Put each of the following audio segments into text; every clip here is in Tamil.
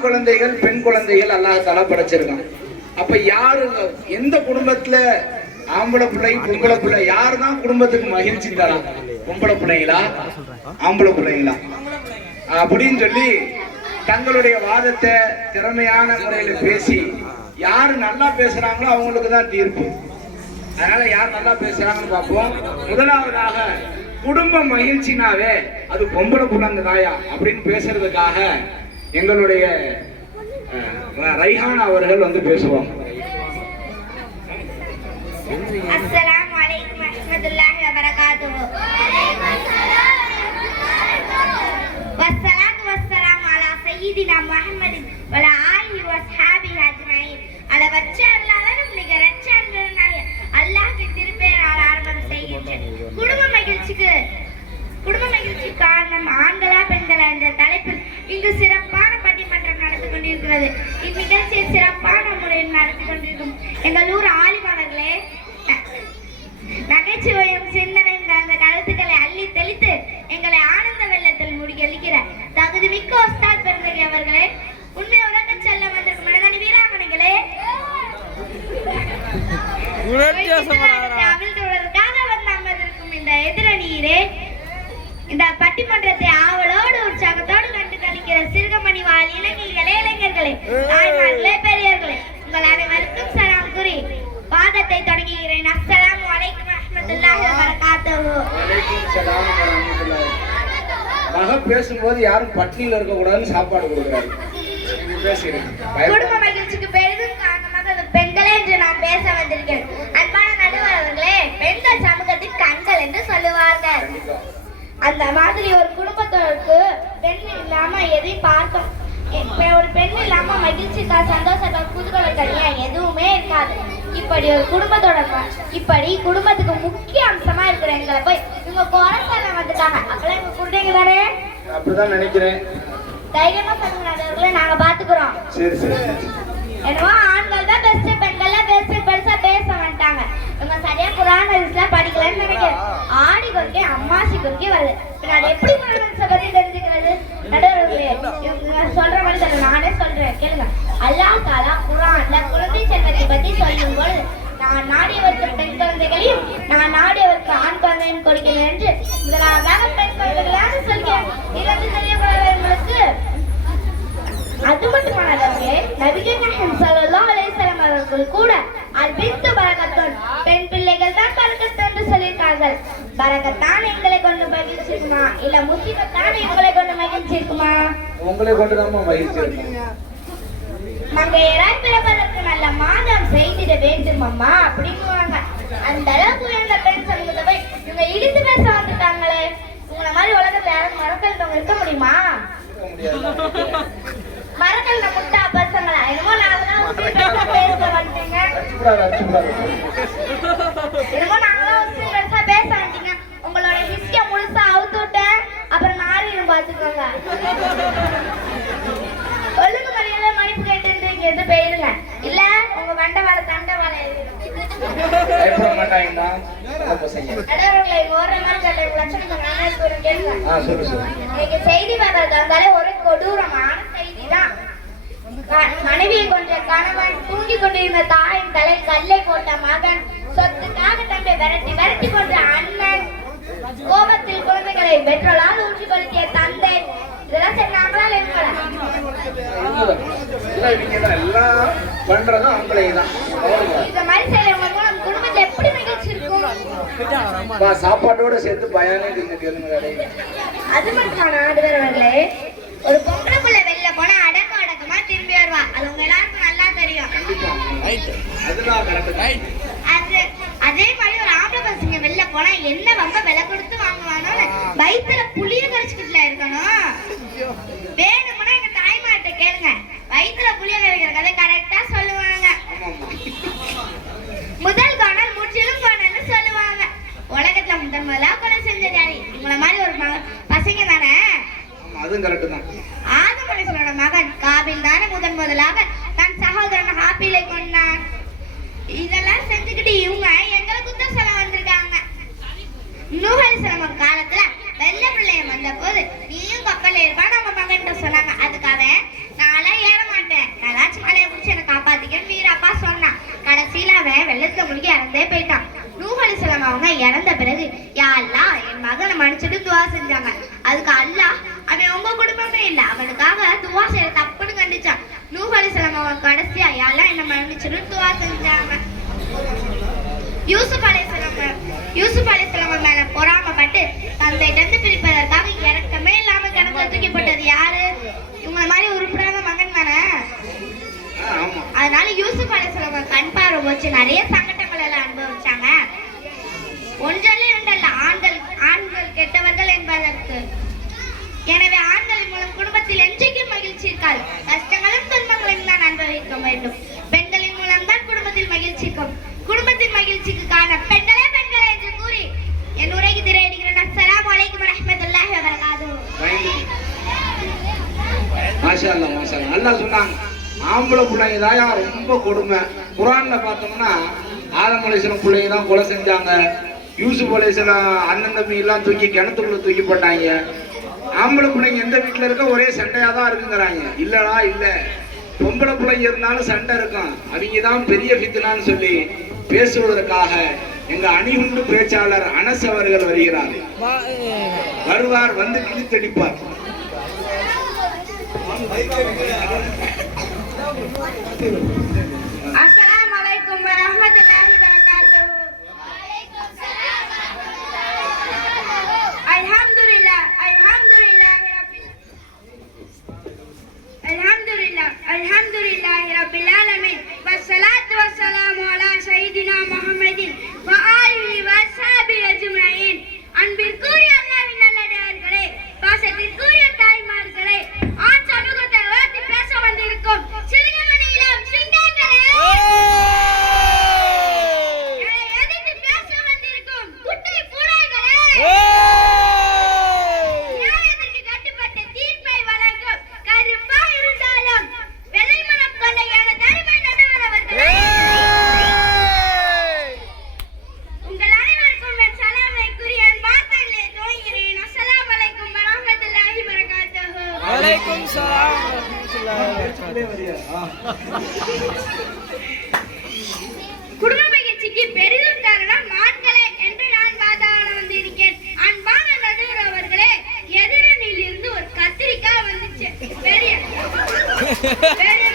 ஆண் குழந்தைகள் பெண் குழந்தைகள் அல்லாஹ் தஆலா படைச்சிருக்கான். அப்ப யாரு எந்த குடும்பத்துல ஆம்பளை பிள்ளை பொம்பளை பிள்ளை யாருதான் குடும்பத்துக்கு மகிழ்ச்சி தரா? பொம்பளை பிள்ளைங்களா ஆம்பளை பிள்ளைங்களா அப்படின்னு சொல்லி தங்களுடைய வாதத்தை திறமையான முறையில பேசி யாரு நல்லா பேசுறாங்களோ அவங்களுக்கு தான் தீர்ப்பு. அதனால யார் நல்லா பேசுறாங்கன்னு பார்ப்போம். முதலாவதாக குடும்ப மகிழ்ச்சினாவே அது பொம்பளை பிள்ளைங்க தாயா அப்படின்னு பேசுறதுக்காக எங்களுடைய ரைஹானா அவர்கள் வந்து பேசுவாங்க. அஸ்ஸலாமு அலைக்கும் வரஹ்மத்துல்லாஹி வபரகாத்துஹு. வஸ்ஸலாத்து வஸ்ஸலாமு அலா சய்யிதினா முஹம்மதின் வலா ஆலிஹி வஸ்ஹாபிஹி அஜ்மஈன். அளவற்ற அல்லாஹ்வின் நிகரற்ற அன்புடைய அல்லாஹ்வின் திருப்பெயரால் ஆரம்பம் செய்கின்றேன். குடும்ப மகிழ்ச்சி காரணம் ஆண்களா பெண்களா என்ற தலைப்பில் இங்கு சிறப்பான பட்டிமன்றம் நடந்து கொண்டிருக்கிறது. இந்நிகழ்ச்சியை சிறப்பான முறையில் நடத்தி கொண்டிருக்கும் எங்கள் ஊர் ஆலிமானர்களே, நகைச்சுவையும் சிந்தனையும் அந்த கருத்துக்களை அள்ளி தெளித்து எங்களை ஆனந்த வெள்ளத்தில் மூழ்கடிக்கிற தகுதிமிக்க உஸ்தாத் பெருந்தகை அவர்களே, உண்மை உலக செல்ல வந்திருக்கும் மனிதனி வீராங்கனைகளே, அவிழ்த்துவதற்காக வந்து அமர்ந்திருக்கும் இந்த எதிரணியரே, இந்த பட்டிமன்றத்தை ஆவலோடு உற்சாகத்தோடு கண்டு கழிக்கிற சிறுகமணி வாழ் இளைஞர்களே, இளைஞர்களே, தாய்மார்களே, பெரியவர்களே, உங்கள் அனைவருக்கும் சலாம் கூறி வாதத்தை தொடங்குகிறேன். அஸ்ஸலாமு அலைக்கும் வரஹ்மத்துல்லாஹி வபரகாத்துஹு. மக பேசும்போது யாரும் பட்டினியில் இருக்க கூடாதுன்னு சாப்பாடு கொடுக்குறாரு. குடும்ப மகிழ்ச்சிக்கு பெரிதும் காரணமாக பெண்களே என்று நான் பேச வந்திருக்கேன். அன்பான நடுவர் அவர்களே, பெண்கள் சமூகத்தின் கண்கள் என்று சொல்லுவார்கள். அந்த மாதிரி ஒரு குடும்பத்தோருக்கு பெண் இல்லாம எதையும் பார்த்தோம். ஒரு பெண் இல்லாம மகிழ்ச்சி சந்தோஷத்தை குதூகலம் தனியா எதுவுமே இருக்காது. இப்படி ஒரு குடும்பத்துக்கு முக்கிய அம்சமா இருக்கிற எங்களை போய் இவங்க குறைச்சால வந்துட்டாங்க. அப்பெல்லாம் இவங்க குடும்பங்க தானே? அப்படிதான் நினைக்கிறேன். தைரியமா சொல்லுங்க நடுவர்களே, நாங்க பாத்துக்கிறோம். என்னவோ ஆண்கள் தான் பெஸ்ட், பெண்கள் தான் பெஸ்ட், பெருசா பேச வந்துட்டாங்க. இவங்க சரியா குரான் ஹதீஸ்லாம் படிக்கலன்னு நினைக்கிறேன். ஆடி கொக்கே அம்மாசி கொக்கே வருது. அது எப்படி குரான் பத்தி தெரிஞ்சுக்கிறது? நடுவர்களே, இவங்க சொல்ற மாதிரி சொல்ல நானே சொல்றேன் கேளுங்க. அல்லாஹ் தஆலா குரான்ல குழந்தை செல்வத்தை பத்தி சொல்லும்போது, நான் நாடியவருக்கு பெண் குழந்தைகளையும் நான் நாடியவருக்கு ஆண் குழந்தையும் கொடுக்கிறேன் என்று முதலாவதாக பெண் குழந்தைகளாக சொல்கிறேன். இது தெரியக்கூடாது உங்களுக்கு. அது மட்டுமல்லாதவர்களே, நபிகள் நாயகம் ஸல்லல்லாஹு அலைஹி வஸல்லம் அவர்கள் கூட அல்பித்து பரக்கத்துன், பெண் பிள்ளைகள் தான் பரக்கத்து என்று சொல்லியிருக்கார்கள். பரக்கத்தான் எங்களை கொண்டு மகிழ்ச்சி இருக்குமா, இல்ல முசீபத்தான் எங்களை கொண்டு மகிழ்ச்சி இருக்குமா? உங்களை கொண்டு தான் மகிழ்ச்சி இருக்கும். மங்கையராய் பிறப்பதற்கு நல்ல மாதம் செய்திட வேண்டும் அம்மா அப்படிங்குவாங்க. அந்த அளவுக்கு உயர்ந்த பெண் சமூகத்தை போய் இவங்க இடித்து பேச வந்துட்டாங்களே. உங்களை மாதிரி உலகத்துல யாரும் மறக்கல் இருக்க முடியுமா? மறக்கல் முட்டா பசங்களா? என்னமோ நாங்களாம் பேச வந்துட்டீங்க. என்னமோ நாங்களாம் பெருசா பேச வந்துட்டீங்க. உங்களோட ஹிஸ்டரிய முழுசா அவுத்து விட்டேன். அப்புறம் நாரியும் பாத்துக்கோங்க. ஒழுங்கு மரியாதை மன்னிப்பு கேட்டு எது போயிருங்க. இல்ல உங்க வண்டை வாழை தண்டை வாழை செய்தி பார்க்கறதாலே ஒரு கொடூரமான செய்தி தான். மனைவியை கொன்ற கணவன், தூங்கி கொண்டிருந்த தாயின் தலை கல்லை போட்ட மகன், சொத்துக்காக தன்னை விரட்டி விரட்டி கொன்ற அண்ணன், கோபத்தில் குழந்தைகளை பெட்ரோலால் ஊற்றி கொளுத்திய தந்தை, இதெல்லாம் சரி நாங்களால இந்த மாதிரி செய்யறவங்க மூலம் குடும்பத்தை எப்படி மகிழ்ச்சி இருக்கும்? சாப்பாட்டோட சேர்த்து பயானே. அது மட்டுமா நடுவர்களே, ஒரு பொம்பளை புள்ள வெளில போனா அடக்கமா திரும்பி வருவா. அது உங்க எல்லாருக்கும் நல்லா தெரியும். அதே மாதிரி ஒரு ஆம்பளை பசங்க வெளில போனா என்ன ரொம்ப விலை கொடுத்து வாங்குவானோ வயிற்றுல புளிய கரைச்சிக்கிட்டுல இருக்கணும். வேணும்னா எங்க தாய்மார்கிட்ட கேளுங்க, வயிற்றுல புளிய கரைக்கிற கதை கரெக்டா சொல்லுவாங்க. முதல் கோணல் முற்றிலும் கோணல்னு சொல்லுவாங்க. உலகத்துல முதலா கொலை செஞ்சது யாரு? இவங்கள மாதிரி ஒரு பசங்க தானே. ஆதம் அலைஹிஸ்ஸலாமோட மகன் காபில் தானே முதலாக தன் சகோதரன் ஹாபிலை கொண்டான். இதெல்லாம் செஞ்சுக்கிட்டு இவங்க எங்களை குத்தம் சொல்ல வந்திருக்காங்க. நூஹ் அலைஹிஸ்ஸலாம் காலத்துல வெள்ளை பிள்ளைய வந்த போது நீயும் கப்பல்ல இருப்பான்னு அவங்க மகன் சொன்னாங்க. அதுக்காக நாளா ஏற கிடைச்சிடும் துவா செஞ்சாங்க. யூசுப் அலைஹிஸ்ஸலாம் மேல பொறாமப்பட்டு தந்தையிட்ட பிரிப்பதற்காக இறக்கமே இல்லாம கிணத்துல தூக்கி போட்டது யாரு? இவங்க மாதிரி உருப்படாத மகன் தானே. அதனால யூசுப் அலைஹிஸ்ஸலாம் கண் பார்வை போச்சு, நிறைய சங்கடங்கள் எல்லாம் அனுபவிச்சாங்க. ஒன்றல்ல இரண்டல்ல, ஆண்கள் கெட்டவர்கள் என்பதற்கு. எனவே ஆண்களின் மூலம் குடும்பத்தில் என்றைக்கும் மகிழ்ச்சி இருக்காது, கஷ்டங்களும் துன்பங்களையும் தான் அனுபவிக்க வேண்டும். பெண்களின் மூலம் தான் குடும்பத்தில் மகிழ்ச்சி இருக்கும். குடும்பத்தின் மகிழ்ச்சிக்கு காரணம் பெண்களே என்று கூறி என் உரைக்கு திரையிடுகிறேன். அஸ்ஸலாமு அலைக்கும் வரஹ்மத்துல்லாஹி வபரகாத்துஹு. மாஷா அல்லாஹ், மாஷா அல்லாஹ். அல்லாஹ் சொன்னாங்க ஆம்பளை பிள்ளைங்க தான் ரொம்ப கொடுமை. குர்ஆன்ல பார்த்தோம்னா ஆதம் அலைஹிஸ்ஸலாம் பிள்ளைங்க தான் கொலை செஞ்சாங்க. யூசுப் அலைஹிஸ்ஸலாம் அண்ணன் தம்பி எல்லாம் தூக்கி கிணத்துக்குள்ள தூக்கி போட்டாங்க. ஆம்பளை பிள்ளைங்க எந்த வீட்டுல இருக்க ஒரே சண்டையா தான் இருக்குங்கிறாங்க. இல்லடா இல்ல, பொம்பளை பிள்ளைங்க இருந்தாலும் சண்டை இருக்கும், அவங்க தான் பெரிய ஃபித்னான்னு சொல்லி பேசுவதற்காக எங்க அணிகுண்டு பேச்சாளர் அனஸ் அவர்கள் வருவார், வந்து கிழித்தடிப்பார். அஸ்ஸலாமு அலைக்கும் வரஹ்மத்துல்லாஹி வபரகாத்துஹு. அல்ஹம்துலில்லாஹி ரப்பில் ஆலமீன் வஸ்ஸலாத்து வஸ்ஸலாமு அலா சய்யிதினா முஹம்மதின் வ ஆலிஹி வ ஸஹ்பிஹி அஜ்மஈன். அன்பிற்குரிய அல்லாஹ்வின் நல்லடியார்களே, பாசத்திற்குரிய தாய்மார்களே, ஆண் சமூகத்தை உயர்த்தி பேச வந்திருக்கும் சிறுகமணி இளம் சிங்கங்களே, எதிர்த்து பேச வந்திருக்கும் குட்டை பூனைகளே, நியாயத்திற்கு கட்டுப்பட்ட தீர்ப்பை வழங்கும் கருப்பா இருந்தாலும் வெள்ளை மனம் கொண்ட எனது அருமை நடுவர் அவர்களே, உங்கள் அனைவருக்கும் என் சலாமை கூறி என் வார்த்தைகளை துவங்குகிறேன். அஸ்ஸலாமு அலைக்கும் வரஹ்மத்துல்லாஹி வபரகாத்துஹு. வலைக்கும் ஸலாம் வரஹ்மத்துல்லாஹி குடும்ப மகிழ்ச்சிக்கு பெரிதும் காரணம் ஆண்களே என்று நான் வாதாட வந்திருக்கேன். அன்பான நடுவர் அவர்களே, எதிரணியில் இருந்து ஒரு கத்திரிக்காய் வந்துச்சு. பெரிய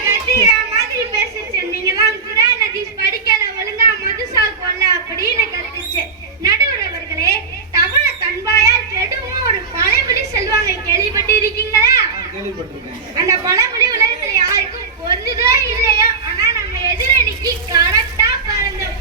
கத்திரிக்காய் மாதிரி பேசிச்சு. நீங்க தான் குர்ஆன் ஹதீஸ் படிக்கல, ஒழுங்கா மதுசா கொல்ல அப்படின்னு கத்துச்சு. நடுவர் அவர்களே, தவளை தன்பாயால் கெடுவும் ஒரு பழமொழி சொல்லுவாங்க, கேள்விப்பட்டு இருக்கீங்களா? அந்த பழமொழி உலகத்துல யாருக்கும் பொருந்ததோ இல்லையோ, ஆனா நம்ம எதிரணிக்கு கரெக்டா பறந்தோம்.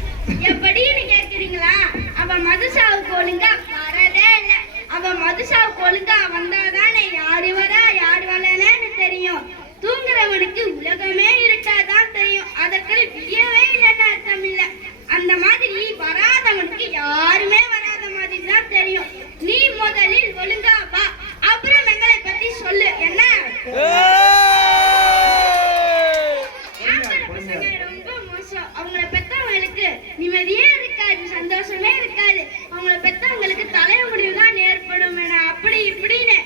எப்படின்னு கேக்குறீங்களா? அவ மதுசாவுக்கு ஒழுங்கா வரதே இல்ல. அவ மதுசாவுக்கு ஒழுங்கா வந்தாதானே யாரு வரா யாரு வரலன்னு தெரியும். தூங்குறவனுக்கு உலகமே இருட்டாதான் தெரியும், அதற்கு விடியவே இல்லைன்னு அர்த்தம் இல்ல. அந்த மாதிரி வராதவனுக்கு யாருமே வராத மாதிரி தான் தெரியும். நீ முதலில் ஒழுங்கா வா, அப்புறம் எங்களை பத்தி சொல்லு. என்ன ரொம்ப மோசம். அவங்கள பெத்தவங்களுக்கு நிம்மதியே இருக்காது, சந்தோஷமே இருக்காது. அவங்கள பெத்தவங்களுக்கு தலைய முடிவுதான் ஏற்படும் என அப்படி இப்படின்னு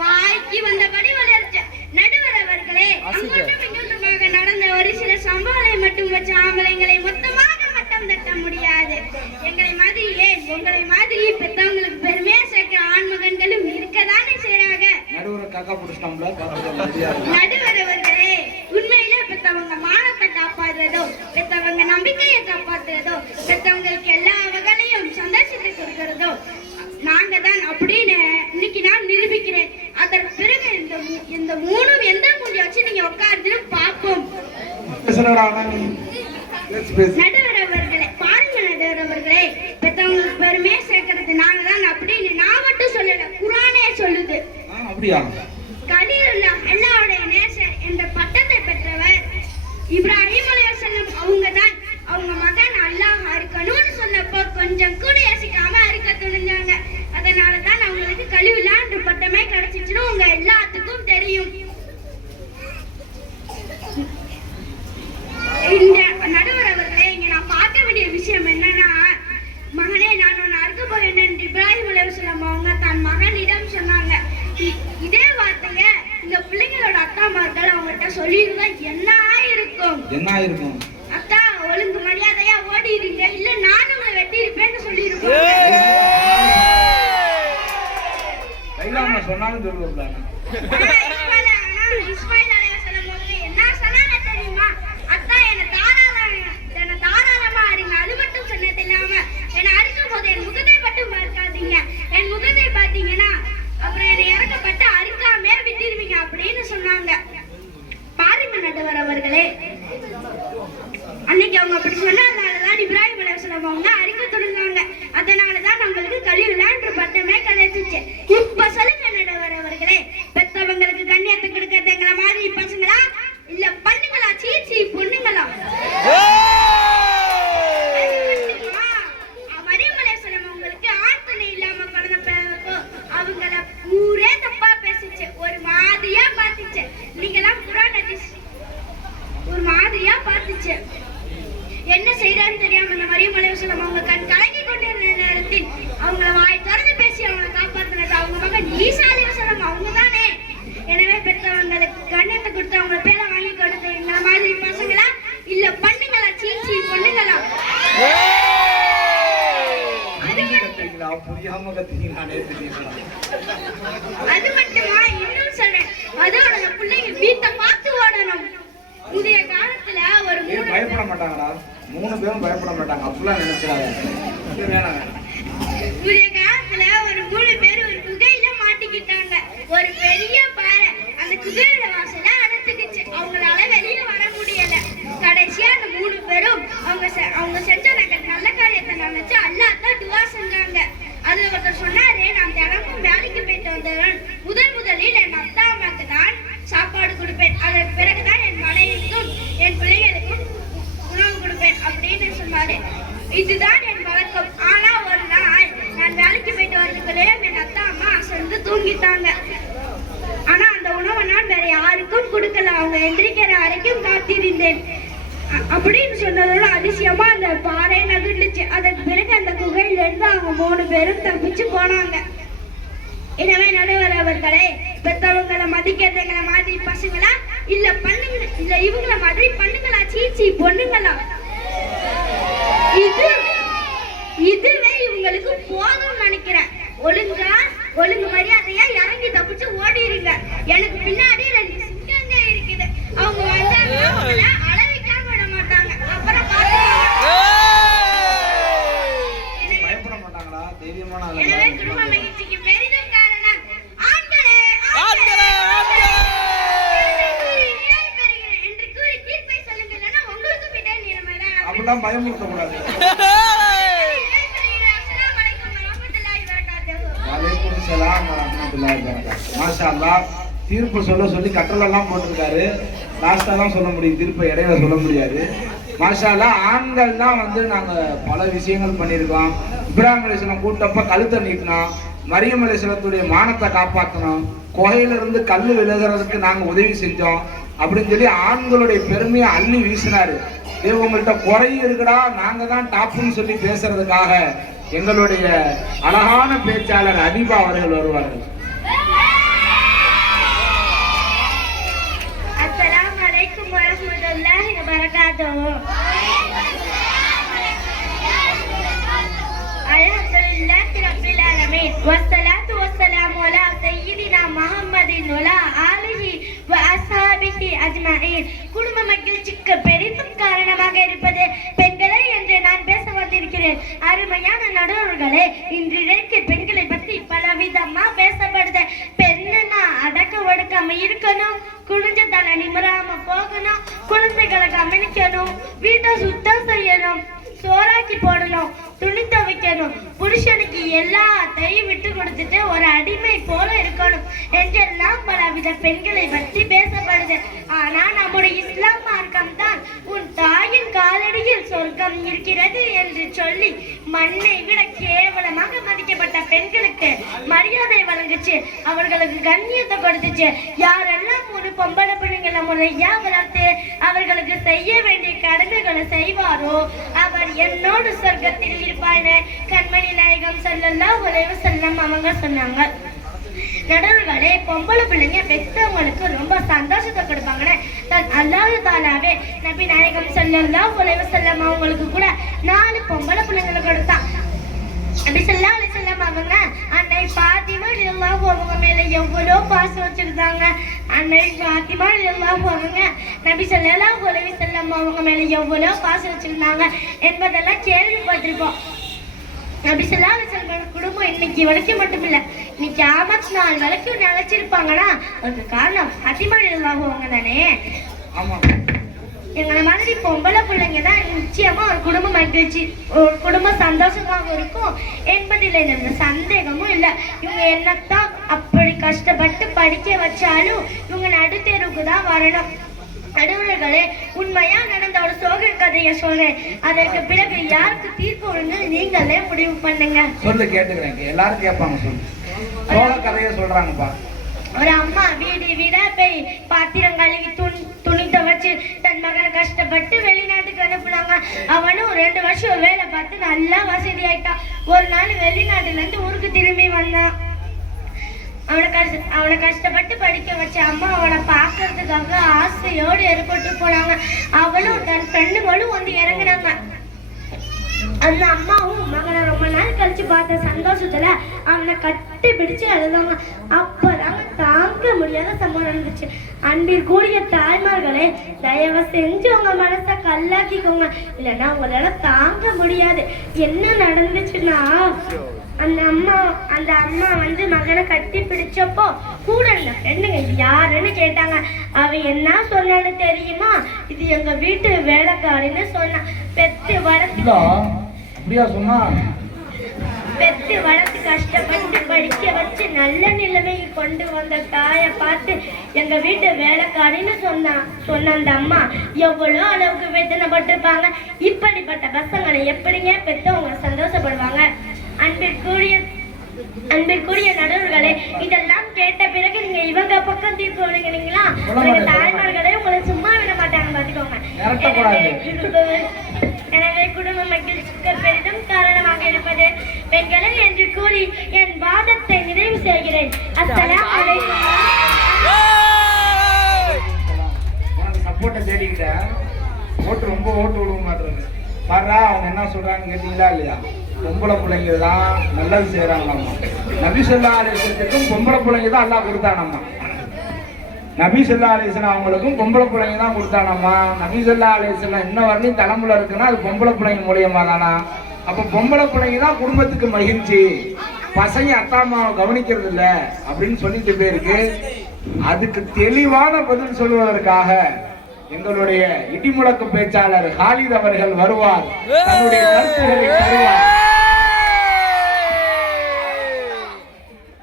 வாய்க்கு வந்தபடி வளர்ச்ச. நடுவர் அவர்களே, அங்கொன்றும் இங்கொன்றுமாக நடந்த ஒரு சில சம்பவங்களை மட்டும் வச்ச ஆம்பளைங்களை மொத்தமாக மட்டம் தட்ட முடியாது. எங்களை மாதிரி ஏன் உங்களை மாதிரி பெத்தவங்களுக்கு பெருமையா சேர்க்கிற ஆண்மகன்களும் இருக்கதானே செய்றாங்க. நடுவர் அவர்களே, உண்மையிலே பெத்தவங்க மானத்தை காப்பாற்றுறதோ, பெத்தவங்க நம்பிக்கையை காப்பாற்றுறதோ, பெத்தவங்களுக்கு எல்லா வகையிலையும் சந்தோஷத்தை கொடுக்கிறதோ நாங்க தான் அப்படின்னு இன்னைக்கு நான் நிரூபிக்கிறேன். அதற்கு பிறகு இந்த மூணும் எந்த மூஞ்சி வச்சு நீங்க உட்கார்ந்து பார்ப்போம். நடுவர் அவர்களே, பாருங்க நடுவர் அவர்களே, பெத்தவங்களுக்கு பெருமையா சேர்க்கறது நாங்க தான் அப்படின்னு நான் மட்டும் சொல்லல, குர்ஆனே சொல்லுது. கலீலுல்லாஹ் அல்லாஹ்வுடைய நேசர் என்ற பட்டத்தை பெற்றவர் இப்ராஹிம் அலைஹிஸ்ஸலாம். அவங்க தான் அவங்க மகன் அல்லாஹ் அறுக்கணும்னு சொன்னப்போ கொஞ்சம் கூட யோசிக்காம அறுக்க துணிஞ்சாங்க. அதனாலதான் அவங்களுக்கு கலீலுல்லாஹ் என்ற பட்டமே கிடைச்சிச்சுன்னு உங்க எல்லாத்துக்கும் தெரியும். இந்த நடுவர் அவர்களே, இங்க நான் பார்க்க வேண்டிய விஷயம் என்னன்னா, மகனே நான் உன்னை அறுக்க போறேன் என்று இப்ராஹிம் அலைஹிஸ்ஸலாம் அவங்க தன் மகனிடம் சொன்னாங்க. இதே வார்த்தைய இந்த பிள்ளைங்களோட அத்தாமார்கள் அவங்ககிட்ட சொல்லியிருந்தா என்ன ஆயிருக்கும்? அத்தா ஒழுங்கு மரியாதையா ஓடிடுங்க, இல்ல நானும் உங்களை வெட்டி இருப்பேன்னு சொல்லியிருப்பேன். இஸ்மாயில் அலைஹிஸ்ஸலாம் என்ன சொன்னாங்க தெரியுமா? அத்தா என்ன தாராளம் நடுவர் அவர்களே. அன்னைக்கு அவங்க அப்படி சொன்னதுனாலதான் இப்ராஹிம் அலைஹிஸ்ஸலாம் அவங்க அறிக்கை தொடுத்தாங்க. அதனாலதான் நம்மளுக்கு கலியுல்லான்ற பட்டமே கிடைச்சிச்சு. இப்ப சொல்லுங்க நடுவர் அவர்களே, பெத்தவங்களுக்கு கண்ணியத்தை கொடுக்கறது எங்களை மாதிரி பசங்களா இல்ல பண்ணுங்களா? சீச்சி பொண்ணுங்களா? மரியம் அலைஹிஸ்ஸலாம் அவங்களுக்கு ஆண் துணை இல்லாம குழந்தை பிறந்தப்போ அவங்கள ஊரே தப்பா பேசிச்சு, ஒரு மாதிரியா பார்த்துச்சு. நீங்கெல்லாம் குர்ஆன் ஹதீஸ் ஒரு மாதிரியா பார்த்துச்சு. என்ன செய்யறான்னு தெரியாம அந்த மரியம் அலைஹிஸ்ஸலாம் அவங்க கண் கலங்கி கொண்டிருந்த நேரத்தில் அவங்கள வாய் திறந்து பேசி அவங்களை காப்பாற்றினது அவங்க மகன் ஈசா அலைஹிஸ்ஸலாம் அவங்க தானே. எனவே பெற்றவங்களுக்கு கண்ணியத்தை கொடுத்து அவங்க பேரை வாங்கி கொடுத்து எங்களை மாதிரி பசங்களா இல்ல பண்ணுங்களா? சீச்சி பொண்ணுங்களா? அது மட்டுமா இன்னும் சொல்றேன், அதோட பிள்ளைங்க வீட்டை பார்த்து ஓடணும். இன்றைய காலத்துல ஒரு பயப்பட மாட்டாங்கடா, 3 பேரும் பயப்பட மாட்டாங்க. அப்படிலாம் நினைச்சாங்க. இன்றைய காலத்துல ஒரு 3 பேர் ஒரு குகையில மாட்டிக்கிட்டாங்க. ஒரு பெரிய பாறை அந்த குகையோட வாசல அடைச்சிக்கிச்சு. அவங்களால வெளியே வர முடியல. கடைசியா அந்த 3 பேரும் அவங்க செஞ்ச நல்ல காரியத்தை நினைச்சு அல்லாஹ்தான் துஆ செஞ்சாங்க. அதுல ஒருத்தர் சொன்னாரு, நான் தினமும் வேலைக்கு போயிட்டு வந்தவன் முதலில் என் அப்பா அம்மாக்கு தான் சாப்பாடு கொடுப்பேன், அதற்கு பிறகுதான் என் மனைவிக்கும் என் பிள்ளைகளுக்கும் உணவு கொடுப்பேன் அப்படின்னு சொன்னாரு. இதுதான் என் வழக்கம். ஆனா ஒரு நாள் நான் வேலைக்கு போயிட்டு வரதுக்குள்ளே என் அத்தா அம்மா அசந்து தூங்கிட்டாங்க. ஆனா அந்த உணவை நான் வேற யாருக்கும் கொடுக்கல. அவங்க எந்திரிக்கிற வரைக்கும் காத்திருந்தேன் அப்படின்னு சொன்னதோட அதிசயமா அந்த பாறை நகர்ந்துச்சு. அதற்கு பிறகு அந்த குகையில இருந்து அவங்க 3 பேரும் தப்பிச்சு போனாங்க. எனவே நடுவர் அவர்களே, பெத்தவங்களை மதிக்கிறதுங்களை மாதிரி பசங்களா இல்ல பண்ணுங்க இல்ல இவங்கள மாதிரி பண்ணுங்களா? சீச்சி பொண்ணுங்களா? இதுவே இவங்களுக்கு போதும்னு நினைக்கிறேன். ஒழுங்கு மரியாதையா இறங்கி தப்பிச்சு ஓடிடுங்க. எனக்கு பின்னாடி 2 சிங்கங்க இருக்குது. அவங்க வந்தாங்க அளவிக்காம விட மாட்டாங்க. அப்புறம் பயப்பட மாட்டாங்களா? தைரியமான ஆளு. எனவே குடும்ப மகிழ்ச்சிக்கு பெரிதும் காரணம் ஆண்களே என்று கூறி தீர்ப்பை சொல்லுங்க. இல்லைன்னா உங்களுக்கு விட நிலைமைதான். அப்படிலாம் பயமுறுத்த கூடாது. மாஷா அல்லாஹ். தீர்ப்பு சொல்லி கட்டளெல்லாம் போட்டிருக்காரு. லாஸ்டா தான் சொல்ல முடியும், தீர்ப்பை இடையில சொல்ல முடியாது. மாஷா அல்லாஹ். ஆண்கள் தான் நாங்க பல விஷயங்கள் பண்ணியிருக்கோம். இப்ராஹிம் அலைஹிஸ்ஸலாம் கூட்டப்ப கழுத்தை நீட்டினோம், மரியம் அலைஹிஸ்ஸலாத்துடைய மானத்தை காப்பாற்றணும், குகையிலிருந்து கல் விழுகிறதுக்கு நாங்க உதவி செஞ்சோம் அப்படின்னு சொல்லி ஆண்களுடைய பெருமையை அள்ளி வீசினாரு. உங்கள்கிட்ட குறை இருக்குடா, நாங்க தான் டாப்புன்னு சொல்லி பேசுறதுக்காக எங்களுடைய அழகான பேச்சாளர் அதிபா அவர்கள் வருவார்கள். அஸ்ஸலாமு அலைக்கும் வரஹ்மத்துல்லாஹி வபரகாத்துஹு. அல்ஹம்துலில்லாஹி ரப்பில் ஆலமீன் வஸ்ஸலாத்து வஸ்ஸலாமு அலா சய்யிதினா முஹம்மதின் வலா ஆலிஹி வ அஸ்ஹாபிஹி அஜ்மஈன். குடும்ப மகிழ்ச்சிக்கு பெரிதும் காரணமாக இருப்பது பெண்களே என்று நான் பேச வந்திருக்கிறேன். அருமையான நடுவர்களே, இன்றைக்கு பெண்களை பற்றி பலவிதமா பேசப்படுது. பெண்ணுன்னா அடக்க ஒடுக்காம இருக்கணும், குனிஞ்ச தலை நிமிராம போகணும், குழந்தைகளை கவனிக்கணும், வீட்டை சுத்தம் செய்யணும், சோறாக்கி போடணும், துணி துவைக்கணும், புருஷனுக்கு எல்லாத்தையும் விட்டு கொடுத்துட்டு ஒரு அடிமை போல இருக்கணும் என்றெல்லாம் பலவித பெண்களை பற்றி பேசப்படுது. ஆனா நம்முடைய இஸ்லாம் மார்க்கம் தான் உன் தாயின் காலடியில் சொர்க்கம் இருக்கிறது என்று சொல்லி மண்ணை விட கேவலமாக மதிக்கப்பட்ட பெண்களுக்கு மரியாதை வழங்குச்சு, அவர்களுக்கு கண்ணியத்தை கொடுத்துச்சு. யாரெல்லாம் ஒரு பொம்பளை பிள்ளைங்களை முறையா வளர்த்து அவர்களுக்கு செய்ய வேண்டிய கடமைகளை செய்வாரோ அவர் என்னோடு சொர்க்கத்தில் இருப்பாரு கண்மணி நாயகம் ஸல்லல்லாஹு அலைஹி வஸல்லம் அவங்க சொன்னாங்க. நடுவர்களே, பொம்பளை பிள்ளைங்க பெற்றவங்களுக்கு ரொம்ப சந்தோஷத்தை கொடுப்பாங்கன்னு அல்லாஹ் தாலாவே நபி நாயகம் ஸல்லல்லாஹு அலைஹி வஸல்லம் அவங்களுக்கு கூட 4 பொம்பளை பிள்ளைங்களை கொடுத்தான். நபி ஸல்லல்லாஹு அலைஹி வஸல்லம் அவங்க அன்னை ஃபாத்திமா ரலியல்லாஹு அவங்க மேல எவ்வளோ பாசம் வச்சிருந்தாங்க. அன்னை ஃபாத்திமா ரலியல்லாஹு அவங்க நபி ஸல்லல்லாஹு அலைஹி வஸல்லம் அவங்க மேல எவ்வளோ பாசம் வச்சிருந்தாங்க என்பதெல்லாம் கேள்விப்பட்டிருப்போம். நபி ஸல்லல்லாஹு அலைஹி வஸல்லம் குடும்பம் இன்னைக்கு வரைக்கும் மட்டும் இல்லை, இன்னைக்கு கியாமத் நாள் வரைக்கும் நிலைச்சிருப்பாங்கன்னா அதுக்கு காரணம் ஃபாத்திமா ரலியல்லாஹு அவங்க தானே. ஆமா. எங்களை மாதிரி பொம்பளை பிள்ளைங்க தான் நிச்சயமா ஒரு குடும்ப மகிழ்ச்சி, ஒரு குடும்ப சந்தோஷமாக இருக்கும் என்பதில் எந்த சந்தேகமும் இல்லை. இவங்க என்னத்தான் அப்படி கஷ்டப்பட்டு படிக்க வச்சாலும் இவங்க நடுத்தெருவுக்கு தான் வரணும். நடுவர்களே, உண்மையா நடந்த ஒரு சோக கதையை சொல்றேன். அதற்கு பிறகு யாருக்கு தீர்ப்பு வரும்னு நீங்களே முடிவு பண்ணுங்க. சொல்லு, கேட்டுக்கிறேன். எல்லாரும் கேட்பாங்க. சொல்லு, சோக கதையை சொல்றாங்கப்பா. ஒரு அம்மா வீடு வீடா போய் பாத்திரம் கழுவி துணி துவைச்சு தன் மகனை கஷ்டப்பட்டு வெளிநாட்டுக்கு அனுப்புனாங்க. அவனும் 2 வருஷம் வேலை பார்த்து நல்லா வசதி ஆயிட்டான். ஒரு நாள் வெளிநாட்டுல இருந்து ஊருக்கு திரும்பி வந்தான். அவனை கஷ்டப்பட்டு படிக்க வச்ச அம்மா அவனை பார்க்கறதுக்காக ஆசையோடு ஏற்பட்டு போனாங்க. அவளும் தன் ஃப்ரெண்டுகளும் வந்து இறங்குனாங்க. அந்த அம்மாவும் மகனை ரொம்ப நாள் கழிச்சு பார்த்த சந்தோஷத்துல அவனை கட்டி பிடிச்சு அழுதாங்க. அப்பதாங்க தாங்க முடியாத சம்பவம் நடந்துச்சு. அன்பில் கூடிய தாய்மார்களே, தயவு செஞ்சு உங்க மனசை கல்லாக்கிக்கோங்க, இல்லைன்னா உங்களால தாங்க முடியாது. என்ன நடந்துச்சுன்னா, அந்த அம்மா வந்து மகனை கட்டி பிடிச்சப்போ கூட இருந்த ஃப்ரெண்டுங்க இது யாருன்னு கேட்டாங்க. அவ என்ன சொன்னான்னு தெரியுமா? இது எங்க வீட்டு வேலைக்காரின்னு சொன்னா. பெத்து வளர்த்து கஷ்டப்பட்டு படிக்க வச்சு நல்ல நிலைமைக்கு கொண்டு வந்த தாயை பார்த்து எங்க வீட்டு வேலைக்காரின்னு சொன்ன அந்த அம்மா எவ்வளோ அளவுக்கு வேதனைப்பட்டிருப்பாங்க. இப்படிப்பட்ட பசங்களை எப்படிங்க பெற்றவங்க சந்தோஷப்படுவாங்க? அன்பிற்குரிய நடுவர்களே, இதெல்லாம் கேட்ட பிறகு நீங்க இவங்க பக்கம் தீர்ப்பு வழங்குறீங்களா? தாய்மார்களே உங்களை சும்மா விட மாட்டாங்க, பாத்துக்கோங்க. எனவே குடும்ப மகிழ்ச்சிக்கு பெரிதும் காரணமாக இருப்பது பெண்களை என்று கூறி என் வாதத்தை நிறைவு செய்கிறேன். அஸ்ஸலாமு அலைக்கும். சப்போர்ட்டை தேடிக்கிட்டேன். ரொம்ப ஓட்டு விடுவ மாட்டேறது பாரா. அவங்க என்ன சொல்றாங்க கேட்டீங்களா இல்லையா? பொம்பளை பிள்ளைங்க தான் நல்லது செய்யறாங்களாம்மா. நபி ஸல்லல்லாஹு அலைஹி வஸல்லத்துக்கும் பொம்பளை பிள்ளைங்க தான் அல்லாஹ் கொடுத்தானம்மா. நபி ஸல்லல்லாஹு அலைஹி வஸல்லம் அவங்களுக்கும் பொம்பளை பிள்ளைங்க தான் கொடுத்தானம்மா. நபி ஸல்லல்லாஹு அலைஹி வஸல்லம் இன்ன வரையும் தலைமுறை இருக்குன்னா அது பொம்பளை பிள்ளைங்க மூலியமா தானா? அப்ப பொம்பளை பிள்ளைங்க தான் குடும்பத்துக்கு மகிழ்ச்சி. பசங்க அத்தா அம்மாவை கவனிக்கிறது இல்லை அப்படின்னு சொல்லிட்டு போயிருக்கு. அதுக்கு தெளிவான பதில் சொல்வதற்காக எங்களுடைய இடிமுழக்கு பேச்சாளர் ஹாலித் அவர்கள் வருவார், தன்னுடைய கருத்துக்களை தருவார்.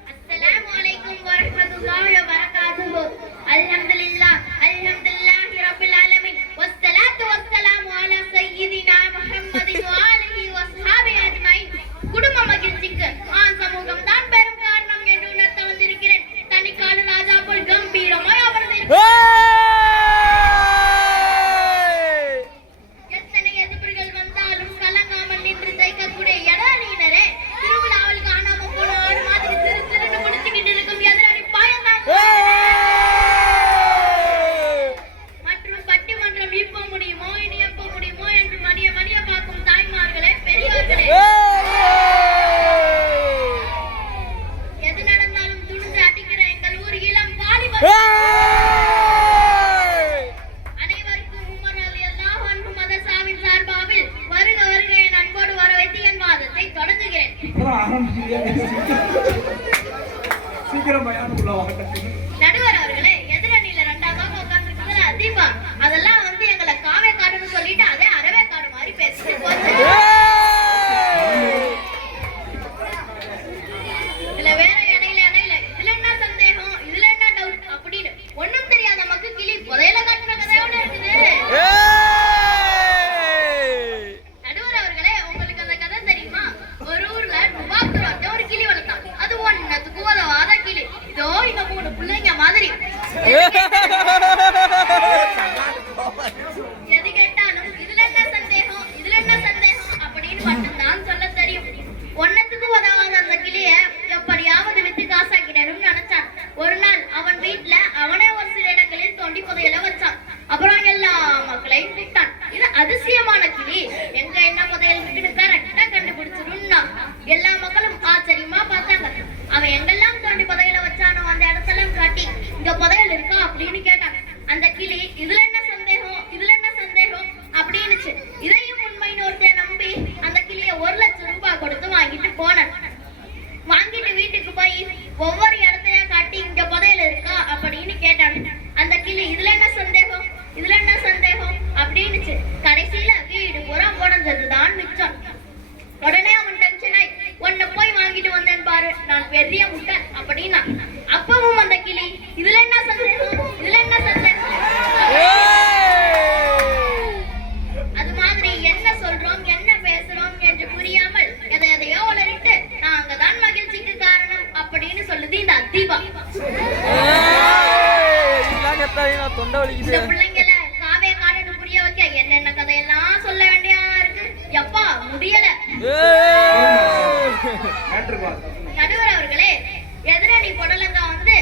அஸ்ஸலாமு அலைக்கும் வரஹ்மத்துல்லாஹி வபரகாத்துஹு. அல்ஹம்துலில்லாஹி ரப்பில் ஆலமீன் வஸ்ஸலாத்து வஸ்ஸலாமு அலா சய்யிதினா முஹம்மதின் வ ஆலிஹி வஸ்ஹாபி அஜ்மைன். குடும்ப மகிழ்ச்சிக்கு சமூகம் தான் பெரும் காரணம் என்று உணர்த்த வந்திருக்கிறேன். தனிக்கால ராஜா போல் கம்பீரமாய் அமர்ந்திருக்கிறார். நடுவர் அவர்களே, எதிரணியில 2ஆவது உட்கார்ந்துருக்கிறது அதிபா. அதெல்லாம் வந்து எங்களை காவே காடுன்னு சொல்லிட்டு அதே அறவே காடு மாதிரி பேசிட்டு போச்சு. இதுல வேற இடையில இதுல என்ன சந்தேகம், இதுல என்ன டவுட் அப்படின்னு ஒண்ணும் தெரியாத மக்கள் கிளி புதையல காட்டுற கதையோட இருக்குது. நடுவர் அவர்களே, உங்களுக்கு அந்த கதை தெரியுமா? ஒரு ஊர்ல ருபாக்குறவங்க ஒரு கிளி வளர்த்தாங்க. அது ஒன்னத்துக்கு உதவாத கிளி. இதோ இந்த 3 பிள்ளைங்க மாதிரி எது கேட்டாலும் இதுல என்ன சந்தேகம், இதுல என்ன சந்தேகம் அப்படின்னு மட்டும்தான் சொல்ல தெரியும். ஒன்னத்துக்கு உதவாத அந்த கிளிய எப்படியாவது வித்து காசாக்கிடணும்னு நினைச்சான். ஒரு நாள் அவன் வீட்டுல அவனே ஒரு சில இடங்களில் தோண்டி புதையல வச்சான். அப்புறம் எல்லா மக்களையும் கூப்பிட்டான். இது அதிசயமான கிளி, எங்க என்ன புதையல் இருக்குன்னு கரெக்டா கண்டுபிடிச்சிருன்னா எல்லா மக்களும் ஆச்சரியமா பார்த்தாங்க. அவன் எங்கெல்லாம் தோண்டி புதையல வச்சானோ அந்த இடத்தெல்லாம் காட்டி இங்க புதையல் இருக்கா அப்படின்னு கேட்டான். அந்த கிளி இதுல என்ன சந்தேகம், இதுல என்ன சந்தேகம் அப்படின்னுச்சு. இதையும் உண்மைன்னு ஒருத்தர் நம்பி அந்த கிளிய 1 லட்சம் ரூபாய் கொடுத்து வாங்கிட்டு போனான். வாங்கிட்டு வீட்டுக்கு போய் ஒவ்வொரு இடத்தையா காட்டி இங்க புதையல் இருக்கா அப்படின்னு கேட்டான். அந்த கிளி இதுல என்ன சந்தேகம், இதுல கடைசியில வீடு பூரா போனதுதான் மிச்சம். உடனே அவன் டென்ஷனாய் உன்னை போய் வாங்கிட்டு வந்தேன் பாரு, நான் பெரிய முட்டை அப்படின்னா. அப்பவும் அந்த கிளி இதுல என்ன சந்தேகம், இதுல என்ன சந்தேகம். அது மாதிரி என்ன சொல்றோம் என்ன பேசுறோம் என்று புரியாமல் எதையோ உளறிட்டு நாங்க தான் மகிழ்ச்சிக்கு காரணம் அப்படின்னு சொல்லுது இந்த அத்தீபா. இந்த பிள்ளைங்கள காவே காடுன்னு புரிய வைக்க என்னென்ன கதையெல்லாம் சொல்ல வேண்டியதா இருக்கு. எப்பா முடியல. நடுவர் அவர்களே, எதிரணி பொடலங்கா வந்து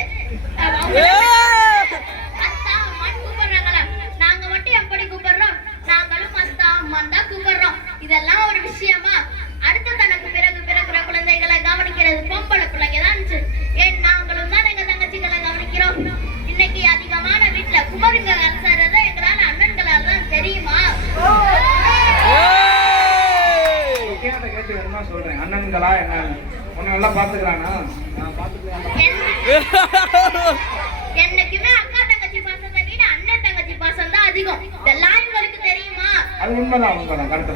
அத்தா அம்மான்னு கூப்பிடுறாங்களா, நாங்க மட்டும் எப்படி கூப்பிடுறோம், நாங்களும் அத்தா அம்மான் தான் கூப்பிடுறோம். இதெல்லாம் ஒரு விஷயமா? அடுத்த தனக்கு பிறகு பிறகுற குழந்தைகளை கவனிக்கிறது பொம்பளை பிள்ளைங்க தான். ஏன் நாங்களும் தான் எங்க தங்கச்சிகளை கவனிக்கிறோம். இன்னைக்கு அதிகமான வீட்டுல குமருங்க கலசறத எங்களால அண்ணன்களால தான் தெரியுமா? கேட்டு வேணுமா சொல்றேன். அண்ணன்களா என்ன உன்னை நல்லா பாத்துக்கிறானா? என்னைக்குமே அக்கா தங்கச்சி பாசத்தை விட அண்ணன் தங்கச்சி பாசம் தான் அதிகம். இதெல்லாம் உங்களுக்கு தெரியுமா? அது உண்மைதான் கரெக்ட்.